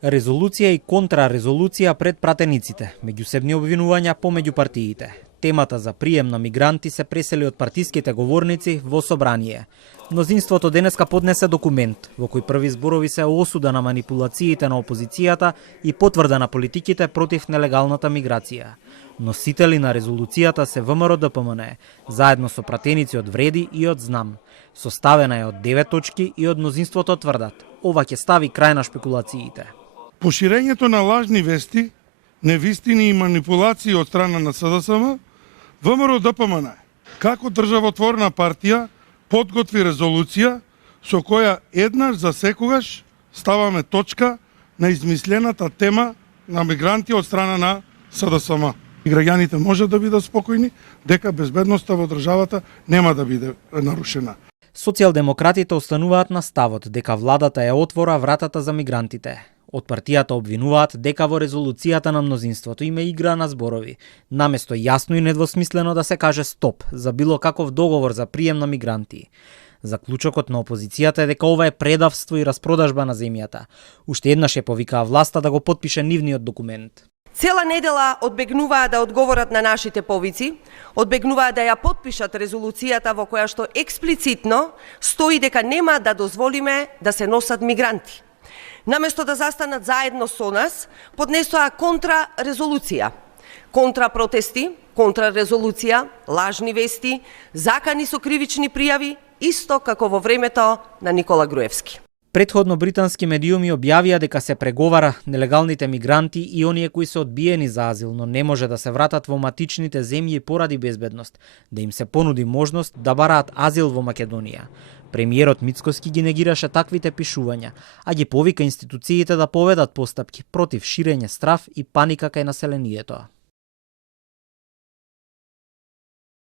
Резолуција и контрарезолуција пред пратениците, меѓусебни обвинувања помеѓу партиите. Темата за прием на мигранти се пресели од партиските говорници во собрание. Мнозинството денеска поднесе документ во кој први зборови се осуда на манипулациите на опозицијата и потврда на политиките против нелегалната миграција. Носители на резолуцијата се ВМРО-ДПМН, заедно со пратеници од Вреди и од Знам. Составена е од 9 точки и од мнозинството тврдат: ова ќе стави крај на шпекулациите. Поширењето на лажни вести, невистини и манипулации од страна на СДСМ, ВМРО-ДПМН, како државотворна партија, подготви резолуција со која еднаш за секогаш ставаме точка на измислената тема на мигранти од страна на СДСМ. И граѓаните можат да бидат спокојни дека безбедноста во државата нема да биде нарушена. Социјалдемократите остануваат на ставот дека владата ја отвора вратата за мигрантите. Од партијата обвинуваат дека во резолуцијата на мнозинството има игра на зборови, наместо јасно и недвосмислено да се каже стоп за било каков договор за прием на мигранти. Заклучокот на опозицијата е дека ова е предавство и распродажба на земјата. Уште еднаш ја повикаа власта да го потпише нивниот документ. Цела недела одбегнуваа да одговорат на нашите повици, одбегнуваа да ја потпишат резолуцијата во која што експлицитно стои дека нема да дозволиме да се носат мигранти. Наместо да застанат заедно со нас, поднесоа контрарезолуција. Контрапротести, контрарезолуција, лажни вести, закани со кривични пријави, исто како во времето на Никола Груевски. Претходно британски медиуми објавија дека се преговара нелегалните мигранти и оние кои се одбиени за азил, но не може да се вратат во матичните земји поради безбедност, да им се понуди можност да бараат азил во Македонија. Премиерот Мицкоски ги негираше таквите пишувања, а ги повика институциите да поведат постапки против ширење страв и паника кај населението.